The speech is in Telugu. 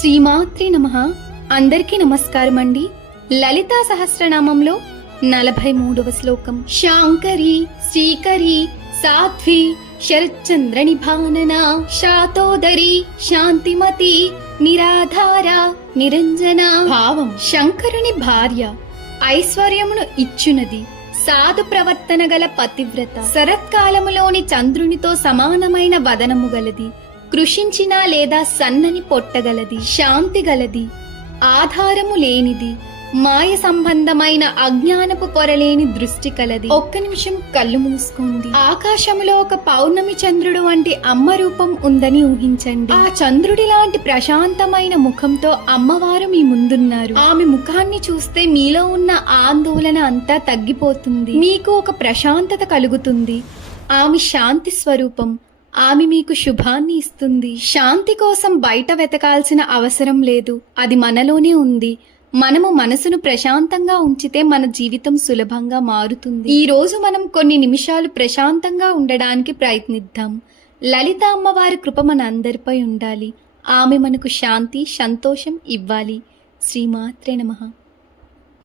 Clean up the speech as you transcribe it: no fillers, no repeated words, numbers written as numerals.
శ్రీమాత్రే నమః. అందరికీ నమస్కారం అండి. లలితా సహస్రనామంలో 43వ శ్లోకం. శాంకరి శ్రీకరి సాధ్వి శరచంద్ర నిభానన శాతోదరి శాంతిమతి నిరాధార నిరంజన. భావం: శంకరుని భార్య, ఐశ్వర్యమును ఇచ్చునది, సాధు ప్రవర్తన గల పతివ్రత, శరత్కాలములోని చంద్రునితో సమానమైన వదనము గలది, కృషించిన లేదా సన్నని పొట్టగలది, శాంతి గలది, ఆధారము లేనిది, మాయ సంబంధమైన అజ్ఞానపు పొరలేని దృష్టి కలది. ఒక్క నిమిషం కళ్ళు మూసుకోండి. ఆకాశములో ఒక పౌర్ణమి చంద్రుడు వంటి అమ్మ రూపం ఉందని ఊహించండి. ఆ చంద్రుడి లాంటి ప్రశాంతమైన ముఖంతో అమ్మవారు మీ ముందున్నారు. ఆమె ముఖాన్ని చూస్తే మీలో ఉన్న ఆందోళన అంతా తగ్గిపోతుంది. మీకు ఒక ప్రశాంతత కలుగుతుంది. ఆమె శాంతి స్వరూపం. ఆమె మీకు శుభాన్ని ఇస్తుంది. శాంతి కోసం బయట వెతకాల్సిన అవసరం లేదు, అది మనలోనే ఉంది. మనము మనసును ప్రశాంతంగా ఉంచితే మన జీవితం సులభంగా మారుతుంది. ఈ రోజు మనం కొన్ని నిమిషాలు ప్రశాంతంగా ఉండడానికి ప్రయత్నిద్దాం. లలిత అమ్మవారి కృప మన అందరిపై ఉండాలి. ఆమె మనకు శాంతి, సంతోషం ఇవ్వాలి. శ్రీమాత్రే నమః.